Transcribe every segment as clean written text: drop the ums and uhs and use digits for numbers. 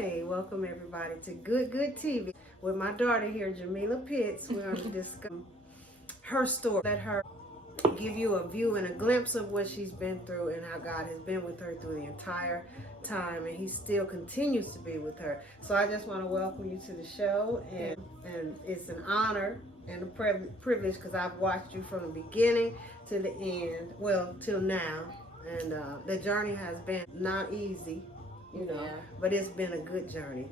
Hey, welcome everybody to Good TV with my daughter here, Jamila Pitts. We're going to discuss her story. Let her give you a view and a glimpse of what she's been through and how God has been with her through the entire time, and He still continues to be with her. So I just want to welcome you to the show, and it's an honor and a privilege because I've watched you from the beginning to the end, well, till now, and the journey has been not easy. Yeah. But it's been a good journey.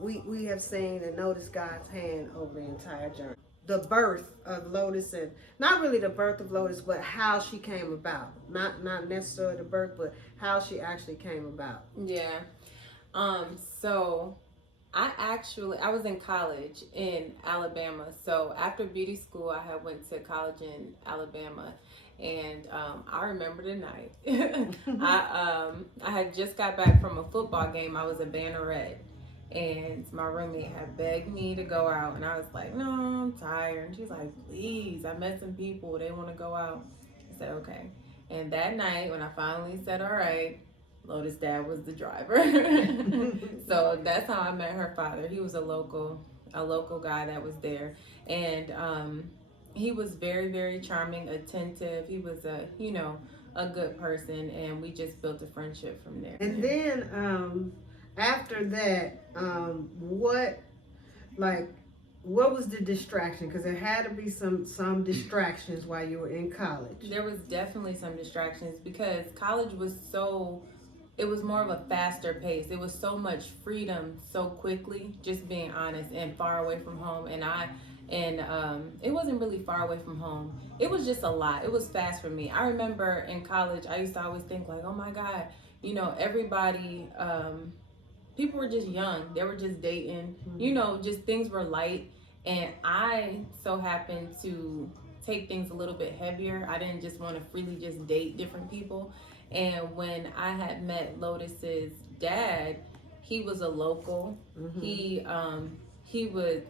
We have seen and noticed God's hand over the entire journey. The birth of Lotus, and not really the birth of Lotus, but how she came about. Not necessarily the birth, but how she actually came about. Yeah. So I was in college in Alabama. So after beauty school, I had went to college in Alabama, and I remember the night. I had just got back from a football game. I was a banneret, and my roommate had begged me to go out, and I was like, "No, I'm tired." And she's like, "Please, I met some people. They want to go out." I said, "Okay." And that night, when I finally said, "All right," Lotus' dad was the driver. So that's how I met her father. He was a local guy that was there. And he was very, very charming, attentive. He was a good person, and we just built a friendship from there. And then after that, what was the distraction? Because there had to be some distractions while you were in college. There was definitely some distractions because college was it was more of a faster pace. It was so much freedom so quickly, just being honest, and far away from home. And it wasn't really far away from home. It was just a lot. It was fast for me. I remember in college, I used to always think like, oh my God, everybody, people were just young. They were just dating, just things were light. And I so happened to take things a little bit heavier. I didn't just want to freely just date different people. And when I had met Lotus's dad, he was a local. Mm-hmm. He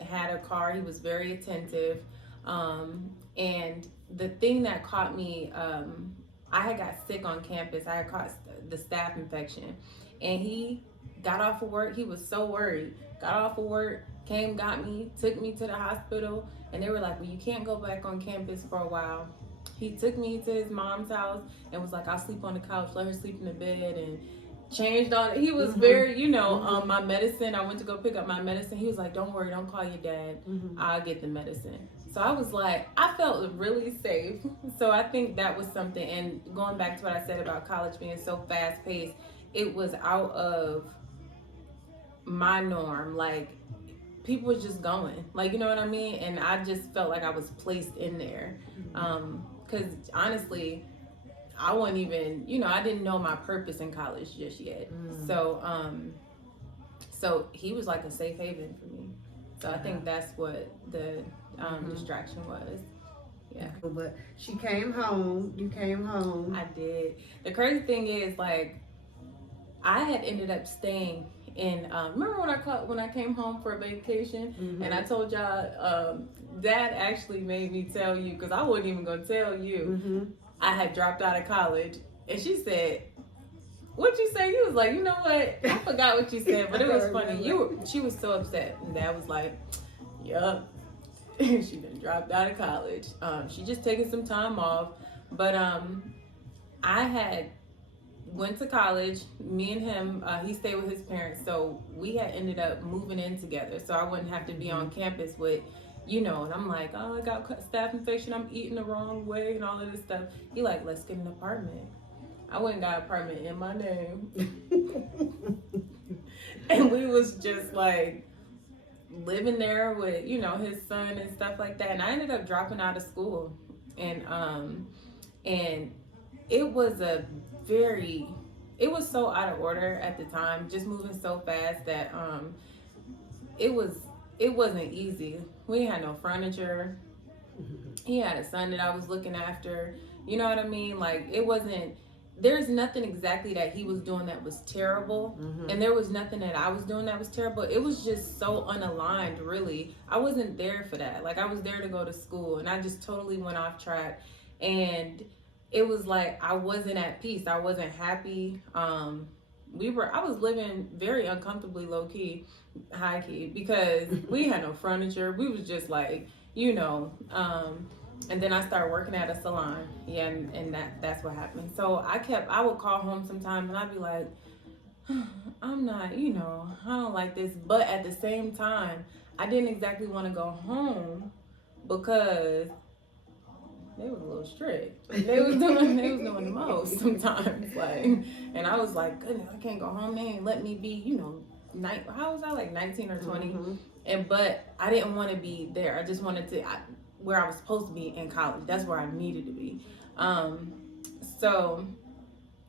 had a car. He was very attentive. And the thing that caught me, I had got sick on campus. I had caught the staph infection, and he got off of work. He was so worried. Got off of work, got me, took me to the hospital, and they were like, "Well, you can't go back on campus for a while." He took me to his mom's house and was like, "I'll sleep on the couch, let her sleep in the bed," and changed on it. He was very, my medicine. I went to go pick up my medicine. He was like, "Don't worry, don't call your dad. I'll get the medicine." So I was like, I felt really safe. So I think that was something. And going back to what I said about college being so fast paced, it was out of my norm. Like, people was just going, like, you know what I mean? And I just felt like I was placed in there. Because honestly, I wasn't even, I didn't know my purpose in college just yet. So he was like a safe haven for me. So I think that's what the distraction was. Yeah. But she came home. You came home. I did. The crazy thing is, like, I had ended up staying in. Remember when I came home for a vacation, and I told y'all, Dad actually made me tell you, because I wasn't even gonna tell you. I had dropped out of college, and she said, "What'd you say?" You was like, "You know what? I forgot what you said," but it was funny. She was so upset, and Dad was like, "Yup." She done dropped out of college. She just taking some time off. But I had went to college. Me and him, he stayed with his parents, so we had ended up moving in together, so I wouldn't have to be on campus with, and I'm like, "Oh, I got staph infection, I'm eating the wrong way," and all of this stuff. He like, "Let's get an apartment." I went and got an apartment in my name. And we was just like living there with, his son and stuff like that. And I ended up dropping out of school. And it was it was so out of order at the time, just moving so fast that it wasn't easy. We had no furniture. He had a son that I was looking after. You know what I mean? Like, there's nothing exactly that he was doing that was terrible, and there was nothing that I was doing that was terrible. It was just so unaligned, really. I wasn't there for that. Like, I was there to go to school, and I just totally went off track. And it was like I wasn't at peace. I wasn't happy. I was living very uncomfortably low key, high key, because we had no furniture. We was just like, you know, and then I started working at a salon. Yeah, and that's what happened. So I would call home sometimes and I'd be like, I'm not, I don't like this. But at the same time, I didn't exactly want to go home because they was a little strict. They was doing the most sometimes. Like, and I was like, goodness, I can't go home. They ain't let me be, how was I, like 19 or 20? Mm-hmm. But I didn't want to be there. I just wanted to, where I was supposed to be in college. That's where I needed to be. So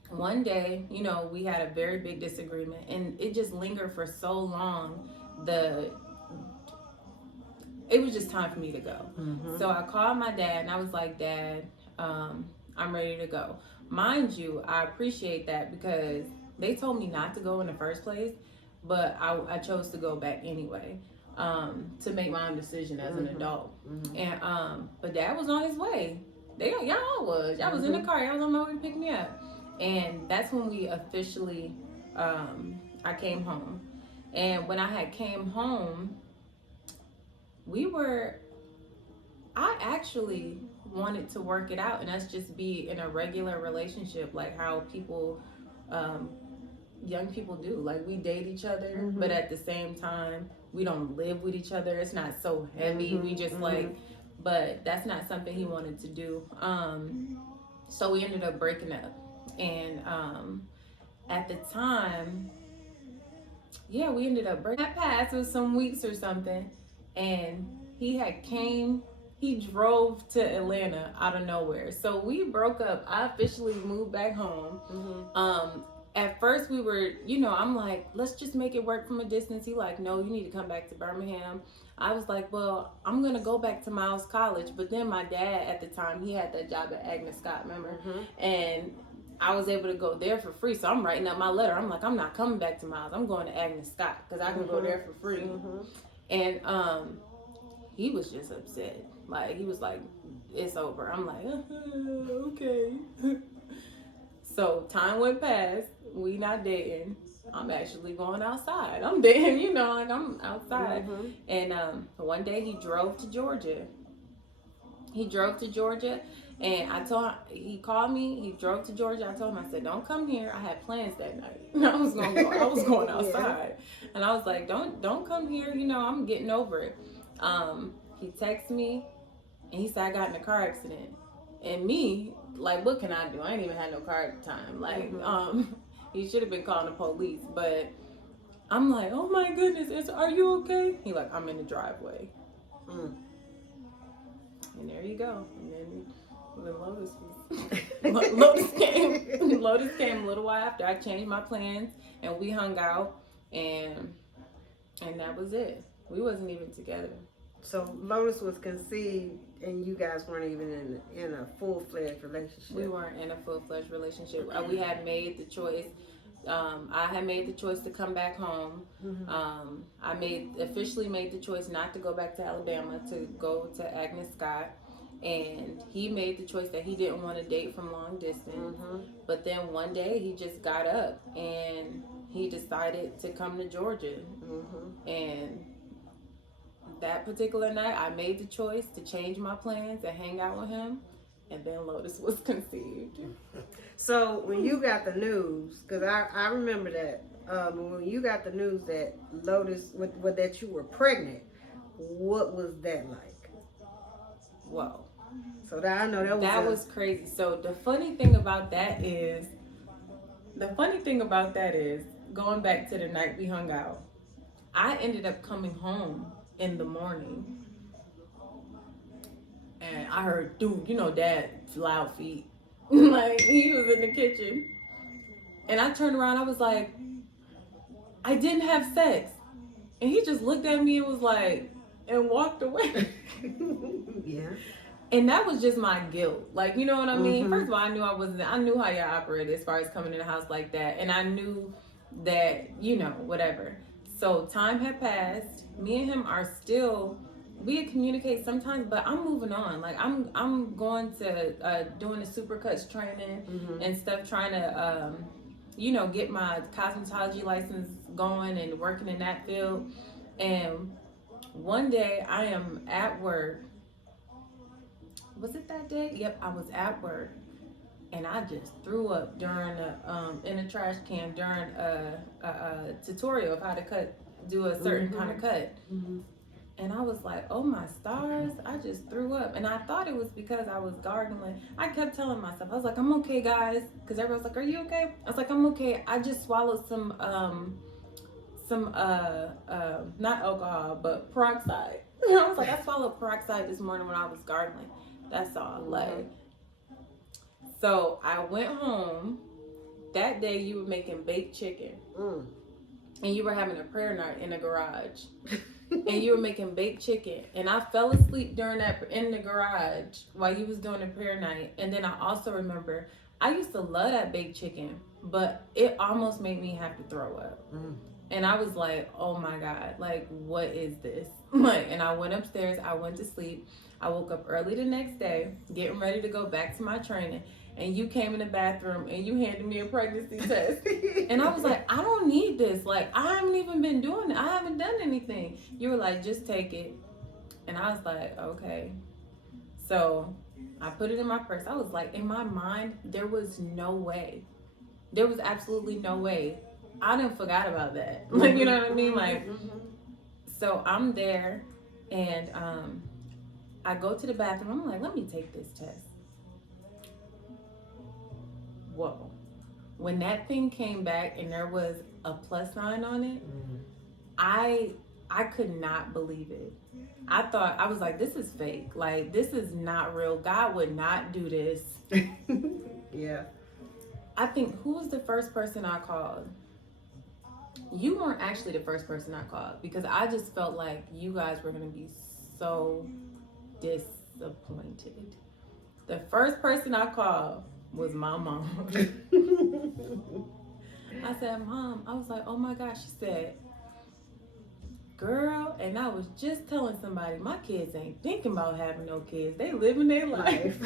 one day, we had a very big disagreement, and it just lingered for so long. It was just time for me to go. Mm-hmm. So I called my dad and I was like, Dad, I'm ready to go. Mind you, I appreciate that because they told me not to go in the first place, but I chose to go back anyway, to make my own decision as an adult. Mm-hmm. And but Dad was on his way. Y'all was in the car. Y'all was on my way to pick me up. And that's when we officially, I came home. And when I had came home, I actually wanted to work it out and us just be in a regular relationship, like how people, young people do. Like, we date each other, but at the same time, we don't live with each other. It's not so heavy. We just but that's not something he wanted to do. So we ended up breaking up. And at the time, we ended up breaking up. It was some weeks or something. And he drove to Atlanta out of nowhere. So we broke up. I officially moved back home. Mm-hmm. At first we were, I'm like, let's just make it work from a distance. He like, no, you need to come back to Birmingham. I was like, well, I'm going to go back to Miles College. But then my dad at the time, he had that job at Agnes Scott, remember? Mm-hmm. And I was able to go there for free. So I'm writing up my letter. I'm like, I'm not coming back to Miles. I'm going to Agnes Scott because I can go there for free. Mm-hmm. And he was just upset. Like, he was like, it's over. I'm like, okay. So time went past. We not dating. I'm actually going outside. I'm dating, like I'm outside. Mm-hmm. And one day he drove to Georgia. And I told him, he called me, he drove to Georgia. I told him, I said, don't come here. I had plans that night. I was going outside. Yeah. And I was like, don't come here. I'm getting over it. He texted me and he said, I got in a car accident. And me, like, what can I do? I ain't even had no car at the time. Like, he should have been calling the police. But I'm like, oh my goodness, are you okay? He like, I'm in the driveway. Mm. And there you go. And then Lotus came. Lotus came a little while after. I changed my plans and we hung out, and that was it. We wasn't even together. So Lotus was conceived, and you guys weren't even in a full-fledged relationship. We weren't in a full-fledged relationship. We had made the choice. I had made the choice to come back home. Mm-hmm. I officially made the choice not to go back to Alabama, to go to Agnes Scott. And he made the choice that he didn't want to date from long distance. Mm-hmm. But then one day he just got up and he decided to come to Georgia. Mm-hmm. And that particular night, I made the choice to change my plans and hang out with him. And then Lotus was conceived. So when you got the news, because I remember that, when you got the news that Lotus, that you were pregnant, what was that like? Whoa. So that I know that was crazy. So the funny thing about that is, going back to the night we hung out, I ended up coming home in the morning, and I heard, dude, Dad's loud feet. Like, he was in the kitchen, and I turned around. I was like, I didn't have sex, and he just looked at me and was like, and walked away. Yeah. And that was just my guilt. Like, you know what I mean? Mm-hmm. First of all, I knew how y'all operated as far as coming in the house like that. And I knew that, whatever. So time had passed. Me and him are still, we communicate sometimes, but I'm moving on. Like, I'm going to, doing the supercuts training and stuff, trying to get my cosmetology license going and working in that field. And one day I am at work. Was it that day? Yep, I was at work, and I just threw up during in a trash can during a tutorial of how to do a certain kind of cut. And I was like, oh my stars, I just threw up. And I thought it was because I was gargling. I kept telling myself, I was like, I'm okay, guys. Because everyone's like, are you okay? I was like, I'm okay. I just swallowed some not alcohol, but peroxide. I was like, I swallowed peroxide this morning when I was gargling. That's all. Like, so I went home. That day you were making baked chicken. And you were having a prayer night in the garage. And you were making baked chicken, and I fell asleep during that in the garage while you was doing the prayer night. And then I also remember I used to love that baked chicken, but it almost made me have to throw up. And I was like, oh my God, like, what is this? Like, and I went upstairs, I went to sleep. I woke up early the next day, getting ready to go back to my training. And you came in the bathroom and you handed me a pregnancy test. And I was like, I don't need this. Like, I haven't even been doing it. I haven't done anything. You were like, just take it. And I was like, okay. So I put it in my purse. I was like, in my mind, there was no way. There was absolutely no way. I done forgot about that. Like, you know what I mean? Like, so I'm there and I go to the bathroom. I'm like, let me take this test. Whoa. When that thing came back and there was a plus sign on it, I could not believe it. I was like, this is fake. Like, this is not real. God would not do this. Yeah. I think, who was the first person I called? You weren't actually the first person I called, because I just felt like you guys were going to be so disappointed. The first person I called was my mom. I said, Mom, I was like, oh my gosh. She said, girl, and I was just telling somebody, my kids ain't thinking about having no kids. They living their life.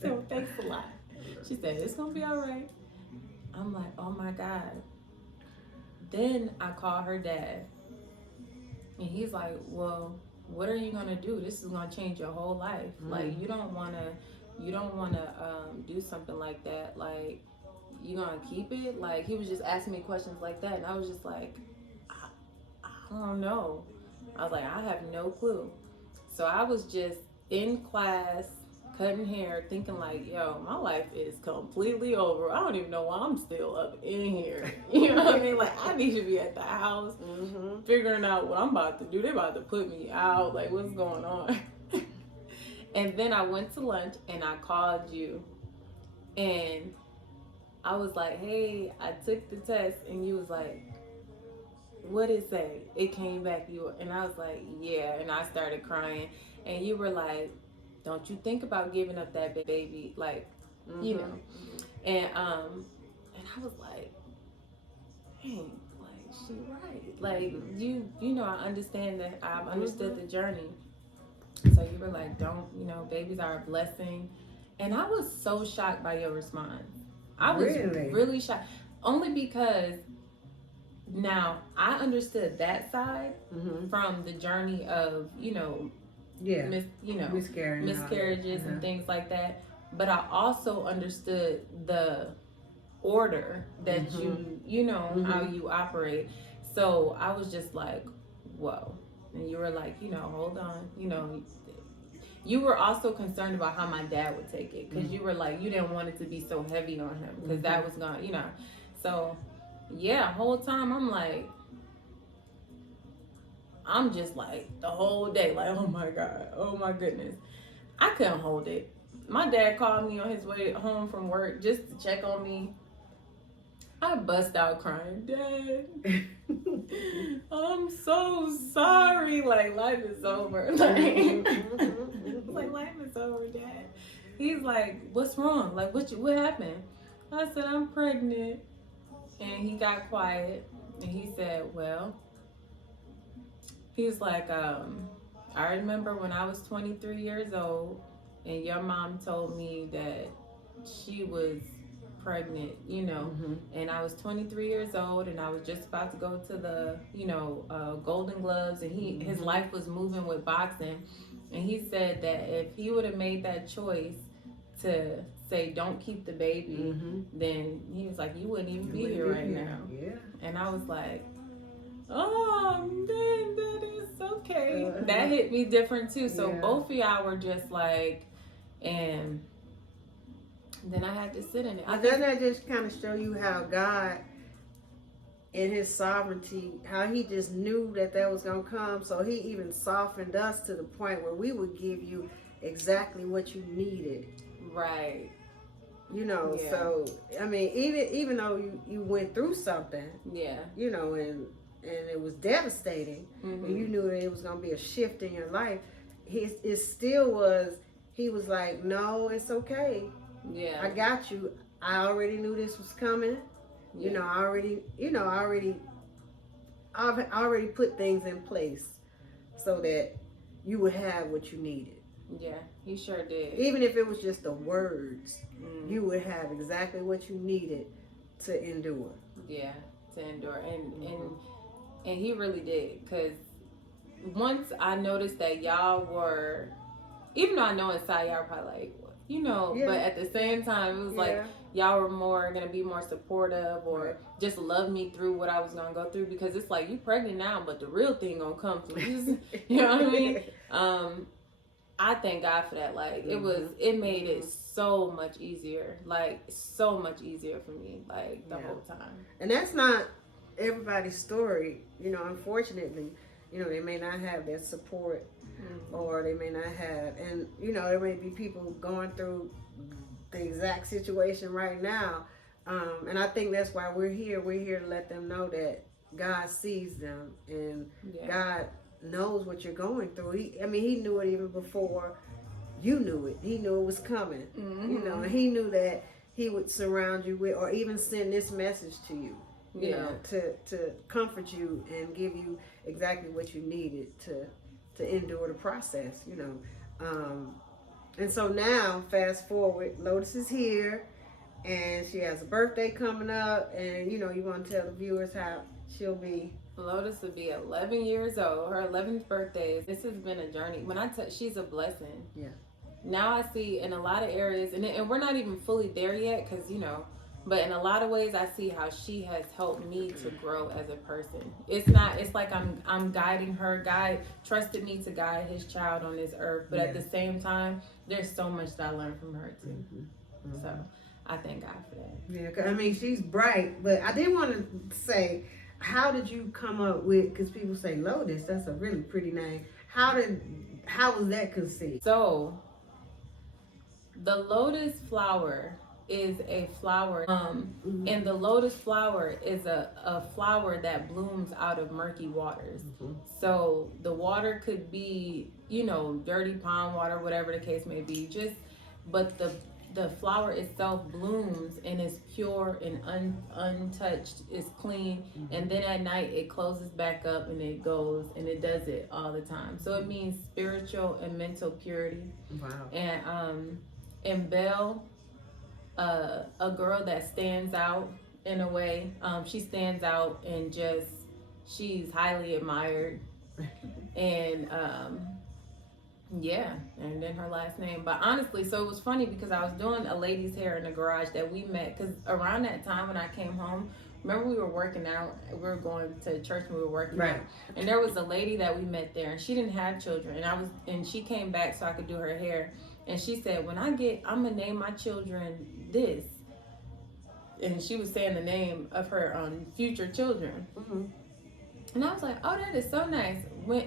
So thanks a lot. She said, it's gonna be all right. I'm like, oh my God. Then I call her dad, and he's like, well, what are you gonna do? This is gonna change your whole life. Like, you don't wanna do something like that. Like, you gonna keep it? Like, he was just asking me questions like that, and I was just like, I don't know. I was like, I have no clue. So I was just in class cutting hair, thinking like, yo, my life is completely over. I don't even know why I'm still up in here. You know what I mean? Like, I need to be at the house figuring out what I'm about to do. They're about to put me out. Like, what's going on? And then I went to lunch and I called you. And I was like, hey, I took the test. And you was like, what did it say? It came back. And I was like, yeah. And I started crying. And you were like, don't you think about giving up that baby, like, you know. And I was like, dang, like, she right. Like, you know, I understand that. I've understood the journey. So you were like, don't, babies are a blessing. And I was so shocked by your response. I was really shocked. Only because now I understood that side from the journey of, miscarriages and things like that. But I also understood the order that how you operate. So I was just like, whoa. And you were like, hold on, you were also concerned about how my dad would take it, because you were like, you didn't want it to be so heavy on him, because that was gonna, so yeah, whole time I'm just like, the whole day, like, oh my God, oh my goodness. I couldn't hold it. My dad called me on his way home from work just to check on me. I bust out crying, Dad, I'm so sorry. Like, life is over. Like, life is over, Dad. He's like, what's wrong? Like, what happened? I said, I'm pregnant. And he got quiet. And he said, well, he's like, I remember when I was 23 years old and your mom told me that she was pregnant, you know, and I was 23 years old, and I was just about to go to the, Golden Gloves, and his life was moving with boxing, and he said that if he would have made that choice to say don't keep the baby, then he was like, you wouldn't even be here right now. Yeah. And I was like, oh man, that is okay. That hit me different too. So both of y'all were just like, and then I had to sit in it. Doesn't that just kind of show you how God, in his sovereignty, how he just knew that was going to come, so he even softened us to the point where we would give you exactly what you needed. Right. So I mean, even though you went through something, and it was devastating, and you knew that it was going to be a shift in your life, it still was. He was like, no, it's okay. Yeah, I got you. I already knew this was coming. Yeah. I already put things in place so that you would have what you needed. Yeah, he sure did. Even if it was just the words, you would have exactly what you needed to endure. Yeah, to endure, and he really did. Because once I noticed that y'all were, even though I know inside y'all were probably like, but at the same time, it was like y'all were gonna be more supportive, or just love me through what I was gonna go through, because it's like, you pregnant now, but the real thing gonna come through. You know what I mean? I thank God for that. Like, it made it so much easier, for me, like, the whole time. And that's not everybody's story. Unfortunately, they may not have that support, or they may not have, and there may be people going through the exact situation right now, and I think that's why we're here to let them know that God sees them, and God knows what you're going through. He knew it even before you knew it. He knew it was coming. And he knew that he would surround you with, or even send this message to you, to comfort you and give you exactly what you needed to endure the process, and so now, fast forward, Lotus is here, and she has a birthday coming up, and you want to tell the viewers how she'll be. Lotus will be 11 years old. Her 11th birthday. This has been a journey. When she's a blessing. Yeah. Now I see in a lot of areas, and we're not even fully there yet, because but in a lot of ways, I see how she has helped me to grow as a person. It's like I'm guiding her. God trusted me to guide his child on this earth, but at the same time, there's so much that I learned from her too. So I thank God for that. Yeah, she's bright, but I did want to say, how did you come up with? Because people say Lotus, that's a really pretty name. How was that conceived? So the lotus flower is a flower, and the lotus flower is a flower that blooms out of murky waters. So the water could be, dirty pond water, whatever the case may be, but the flower itself blooms and is pure and untouched, it's clean, and then at night it closes back up and it goes, and it does it all the time. So it means spiritual and mental purity. Wow. And Belle, a girl that stands out in a way. She stands out, and she's highly admired. And and then her last name. But honestly, so it was funny because I was doing a lady's hair in the garage that we met, because around that time when I came home, remember we were working out, we were going to church and we were working out, and there was a lady that we met there, and she didn't have children, and she came back so I could do her hair, and she said, I'm gonna name my children this, and she was saying the name of her future children. And I was like, oh, that is so nice. When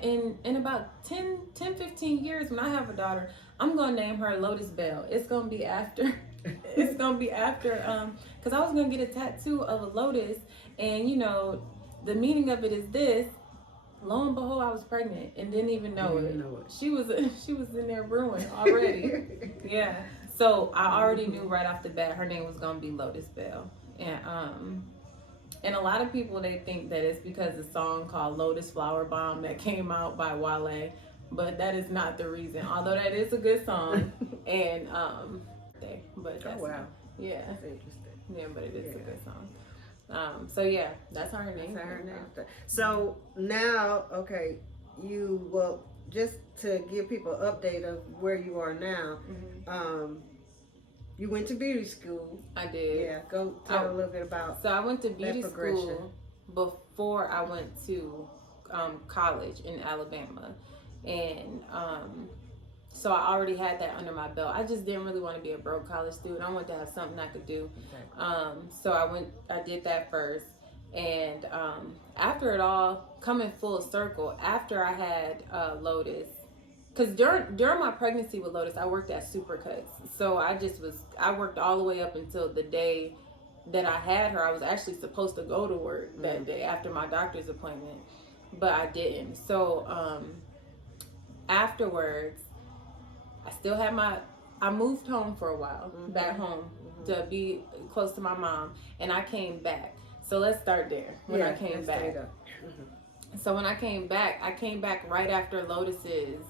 in about 15 years, when I have a daughter, I'm gonna name her Lotus Belle. It's gonna be after because I was gonna get a tattoo of a lotus, and the meaning of it is this. Lo and behold, I was pregnant and didn't even know it. She was in there brewing already. Yeah. So I already knew right off the bat her name was gonna be Lotus Belle. And a lot of people, they think that it's because the song called Lotus Flower Bomb that came out by Wale, but that is not the reason. Although that is a good song, and but that's, oh wow, yeah, that's interesting. Yeah, but it is a Yeah. good song. So yeah, that's how her name. That's how her name. So now, okay, just to give people an update of where you are now. You went to beauty school. I did. Yeah, go tell a little bit about. So I went to beauty school before I went to college in Alabama, and so I already had that under my belt. I just didn't really want to be a broke college student. I wanted to have something I could do. So I did that first, and after it all, coming full circle, after I had Lotus. Because during my pregnancy with Lotus, I worked at Supercuts. So I worked all the way up until the day that I had her. I was actually supposed to go to work that day after my doctor's appointment, but I didn't. So afterwards, I moved home for a while, back home, to be close to my mom, and I came back. So let's start there. When I came back. So when I came back right after Lotus's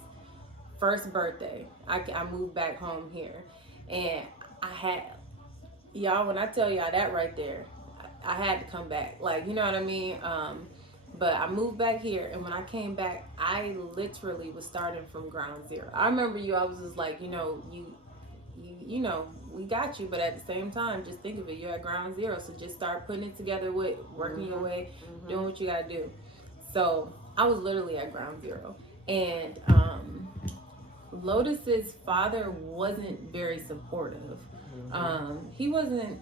first birthday. I moved back home here, and when I tell y'all that right there, I had to come back. Like, you know what I mean? But I moved back here, and when I came back, I literally was starting from ground zero. I remember I was just like, we got you, but at the same time, just think of it, you're at ground zero, so just start putting it together with working your way, doing what you gotta do. So I was literally at ground zero, and Lotus's father wasn't very supportive. He wasn't,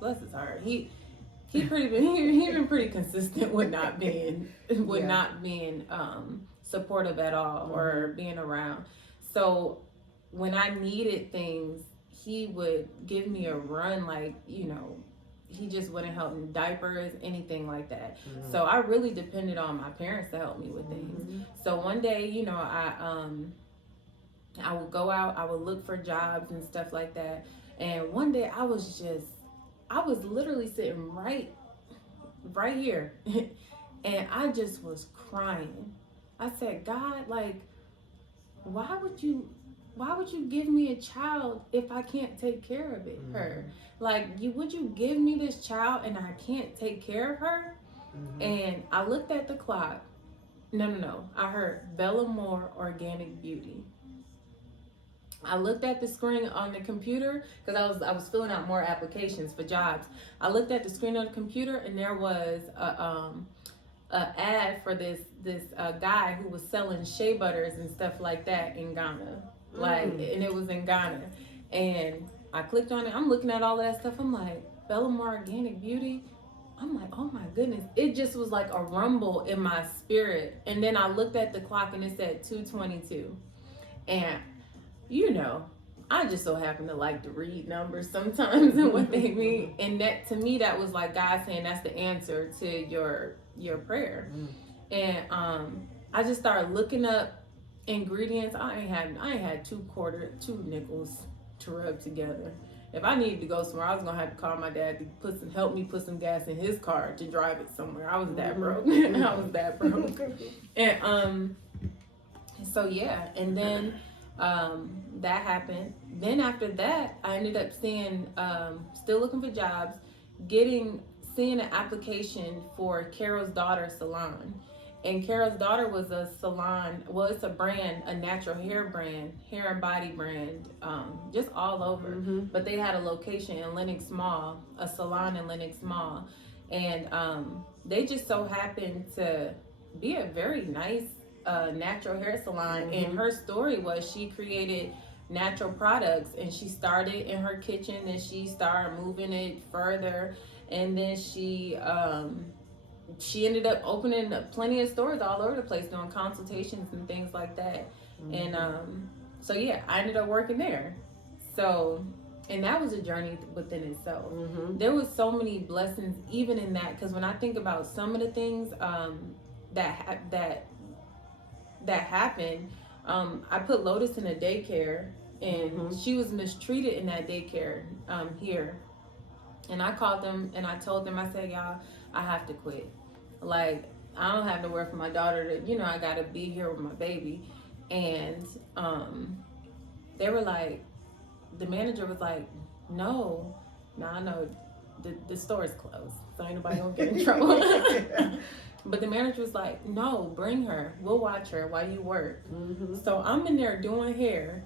bless his heart. He been pretty consistent with not being supportive at all or being around. So when I needed things, he would give me a run, like, he just wouldn't help me, diapers, anything like that. So I really depended on my parents to help me with things. So one day, I would go out, I would look for jobs and stuff like that. And one day I was literally sitting right here. And I just was crying. I said, God, like, why would you give me a child if I can't take care of her? Like, would you give me this child and I can't take care of her? And I looked at the clock. No. I heard Bellamore Organic Beauty. I looked at the screen on the computer because I was filling out more applications for jobs. I looked at the screen on the computer, and there was a ad for this guy who was selling shea butters and stuff like that in Ghana. And it was in Ghana. And I clicked on it. I'm looking at all of that stuff. I'm like, Bellamore Organic Beauty. I'm like, oh my goodness. It just was like a rumble in my spirit. And then I looked at the clock and it said 2:22. And I just so happen to like to read numbers sometimes and what they mean. And that, to me, that was like God saying that's the answer to your prayer. And I just started looking up ingredients. I ain't had two nickels to rub together. If I needed to go somewhere, I was gonna have to call my dad to help me put some gas in his car to drive it somewhere. I was that broke. I was that broke. And so yeah, and then that happened. Then after that, I ended up seeing, still looking for jobs, seeing an application for Carol's Daughter Salon. And Carol's Daughter was a salon, well, it's a brand, a natural hair brand, hair and body brand, just all over. But they had a location in Lenox Mall, a salon in Lenox Mall. And they just so happened to be a very nice natural hair salon. And her story was she created natural products, and she started in her kitchen, and she started moving it further, and then she ended up opening up plenty of stores all over the place, doing consultations and things like that. And so yeah, I ended up working there. So, and that was a journey within itself. There was so many blessings even in that, because when I think about some of the things that happened, I put Lotus in a daycare, and she was mistreated in that daycare here. And I called them and I told them, I said, y'all, I have to quit. Like, I don't have nowhere for my daughter to, I gotta be here with my baby. And they were like, the manager was like, no, the store is closed, so ain't nobody gonna get in trouble. But the manager was like, no, bring her. We'll watch her while you work. So I'm in there doing hair.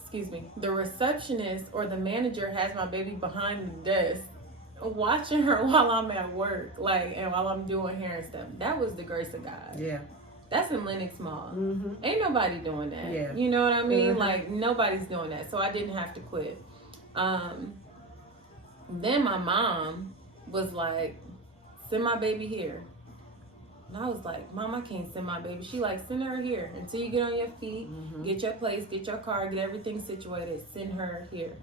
Excuse me. The receptionist or the manager has my baby behind the desk watching her while I'm at work, like, and while I'm doing hair and stuff. That was the grace of God. Yeah. That's in Lenox Mall. Ain't nobody doing that. Yeah. You know what I mean? Like, nobody's doing that. So I didn't have to quit. Then my mom was like, send my baby here. And I was like, Mom, I can't send my baby. She like, send her here until you get on your feet, get your place, get your car, get everything situated. Send her here.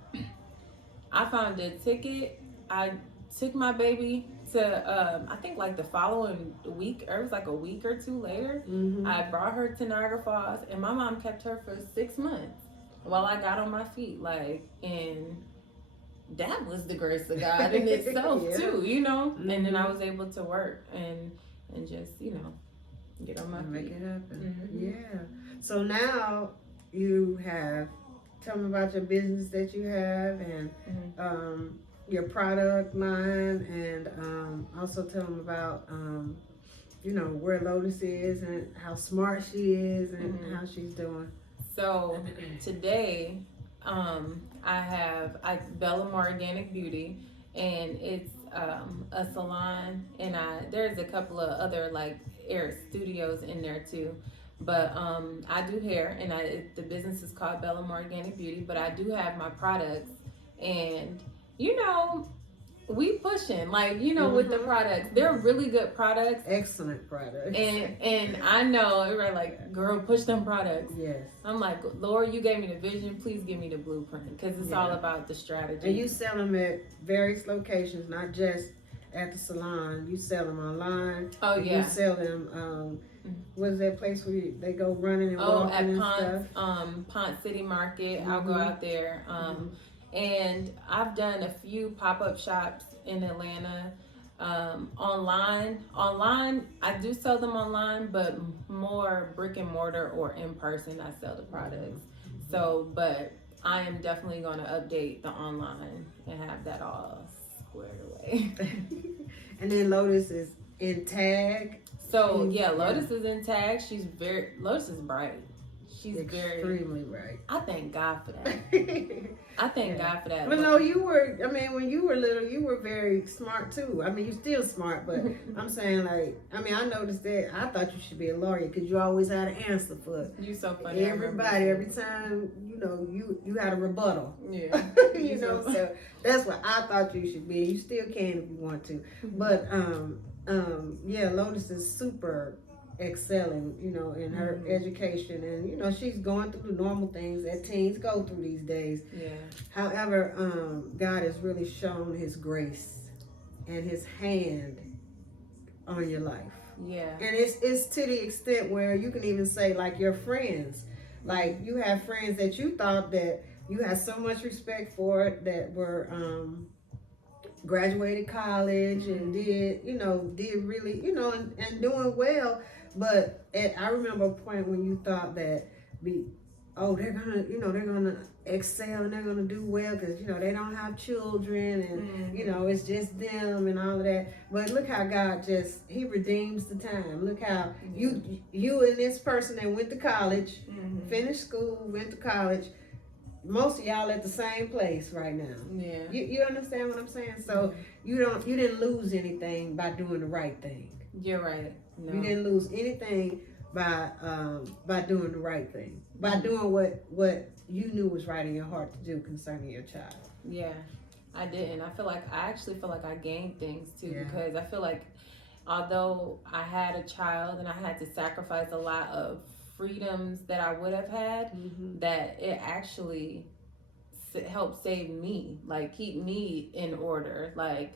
I found a ticket. I took my baby to, I think like the following week, or it was like a week or two later. I brought her to Niagara Falls, and my mom kept her for 6 months while I got on my feet. Like, and that was the grace of God in itself too, you know. And then I was able to work and just, you know, get on my feet. Make it happen. Yeah. So now you have, tell me about your business that you have, and your product line, and also tell them about you know, where Lotus is and how smart she is and how she's doing. So today I Bellam Organic Beauty, and it's a salon, and there's a couple of other like air studios in there too. But I do hair, and the business is called Bellam Organic Beauty. But I do have my products, and you know, we pushing, like, you know, with the products. They're really good products. Excellent products. And I know everybody like, girl, push them products. Yes. I'm like, Lord, you gave me the vision. Please give me the blueprint, because it's all about the strategy. And you sell them at various locations, not just at the salon. You sell them online. Oh, yeah. You sell them, what is that place where they go running and walking and stuff? Ponce City Market. I'll go out there. And I've done a few pop-up shops in Atlanta. Online, I do sell them online, but more brick and mortar or in person, I sell the products. So, but I am definitely going to update the online and have that all squared away. And then Lotus is in tag. So Lotus is in tag. Lotus is bright. She's extremely bright. I thank God for that. I thank God for that. But no, you were, I mean, when you were little, you were very smart too. I mean, you're still smart, but I'm saying, like, I mean, I noticed that. I thought you should be a lawyer because you always had an answer for you so funny. Everybody, every time, you know, you had a rebuttal. Yeah. You know, so that's what I thought you should be. You still can if you want to. But, yeah, Lotus is super excelling, you know, in her education, and you know, she's going through the normal things that teens go through these days. Yeah. However, God has really shown his grace and his hand on your life. Yeah. And it's to the extent where you can even say, like, your friends, like, you have friends that you thought that you had so much respect for that were graduated college and did really, you know, and doing well. But I remember a point when you thought that they're gonna excel and they're gonna do well because, you know, they don't have children and you know, it's just them and all of that. But look how God he redeems the time. Look how you and this person that went to college, finished school, went to college. Most of y'all at the same place right now. Yeah. You understand what I'm saying? So you didn't lose anything by doing the right thing. You're right. No. You didn't lose anything by doing the right thing. By doing what you knew was right in your heart to do concerning your child. Yeah. I didn't. I actually feel like I gained things too, because I feel like although I had a child and I had to sacrifice a lot of freedoms that I would have had, that it actually helped save me, like keep me in order, like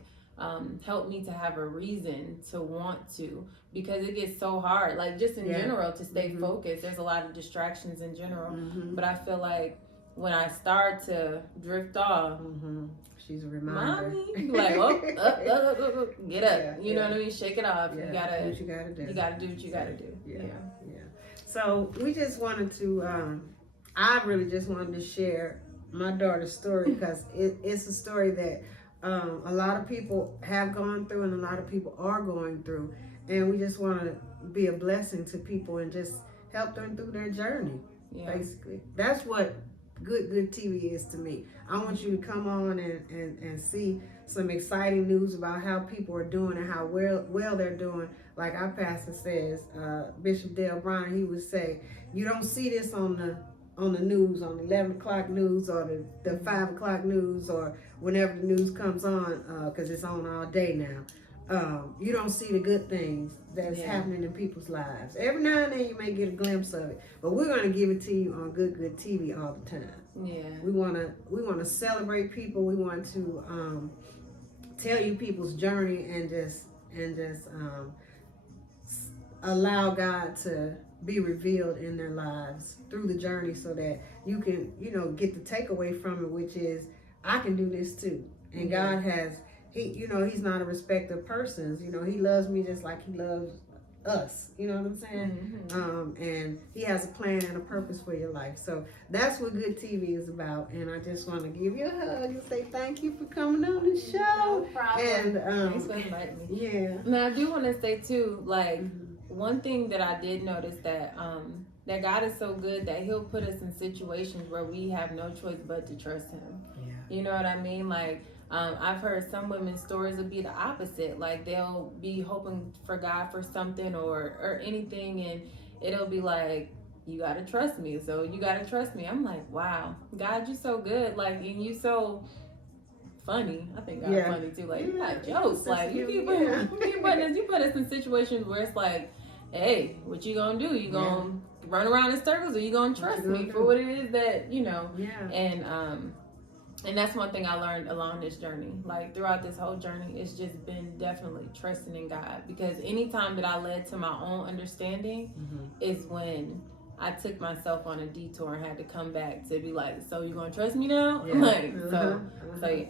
help me to have a reason to want to, because it gets so hard, like just in general, to stay focused. There's a lot of distractions in general, but I feel like when I start to drift off, she's a reminder. Mommy, like, up, get up. You know what I mean? Shake it off. You gotta do what you gotta do. You gotta do what you gotta do. Yeah. So we just wanted to, I really just wanted to share my daughter's story because it's a story that a lot of people have gone through and a lot of people are going through, and we just want to be a blessing to people and just help them through their journey. Yeah. Basically, that's what good TV is to me. I want you to come on and see some exciting news about how people are doing and how well they're doing. Like our pastor says, Bishop Dale Bronner, he would say, you don't see this on the news, on the 11 o'clock news or the 5 o'clock news or whenever the news comes on, because it's on all day now. You don't see the good things that's happening in people's lives. Every now and then you may get a glimpse of it, but we're going to give it to you on good TV all the time. Yeah. We want to celebrate people. We want to tell you people's journey and just allow God to be revealed in their lives through the journey, so that you can, get the takeaway from it, which is, I can do this too. And God has, he's not a respecter of persons. He loves me just like he loves us. You know what I'm saying? Mm-hmm. And he has a plan and a purpose for your life. So that's what good TV is about. And I just want to give you a hug and say thank you for coming on the show. No problem. And thanks for inviting me. Yeah. Now I do want to say too, like, one thing that I did notice that that God is so good that He'll put us in situations where we have no choice but to trust Him. Yeah. You know what I mean? Like, I've heard some women's stories will be the opposite. Like, they'll be hoping for God for something or anything, and it'll be like, you gotta trust me. So you gotta trust me. I'm like, wow, God, you're so good. Like, and you so funny. I think God's funny too. Like, you got jokes. Like, you put us in situations where it's like, hey, what you gonna do? You gonna run around in circles, or you gonna trust me for what it is that and that's one thing I learned along this journey. Like, throughout this whole journey, it's just been definitely trusting in God. Because anytime that I led to my own understanding is when I took myself on a detour and had to come back to be like, so you gonna trust me now? Like, so yeah.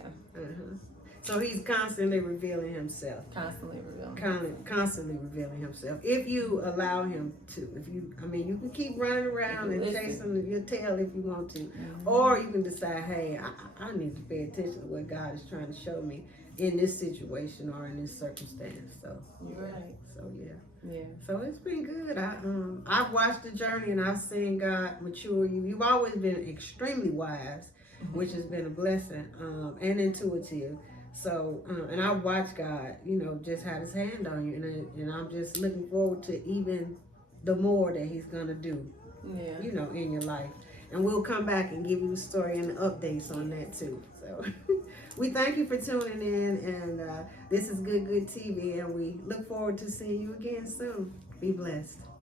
So He's constantly revealing Himself. Constantly revealing Himself. If you allow Him to. You can keep running around and chasing your tail if you want to. Or you can decide, hey, I need to pay attention to what God is trying to show me in this situation or in this circumstance. So you're right. So yeah. So it's been good. I've watched the journey and I've seen God mature you. You've always been extremely wise, which has been a blessing, and intuitive. So, and I watched God, just had His hand on you, and I'm just looking forward to even the more that He's gonna do, in your life. And we'll come back and give you the story and the updates on that too. So, we thank you for tuning in, and this is Good TV, and we look forward to seeing you again soon. Be blessed.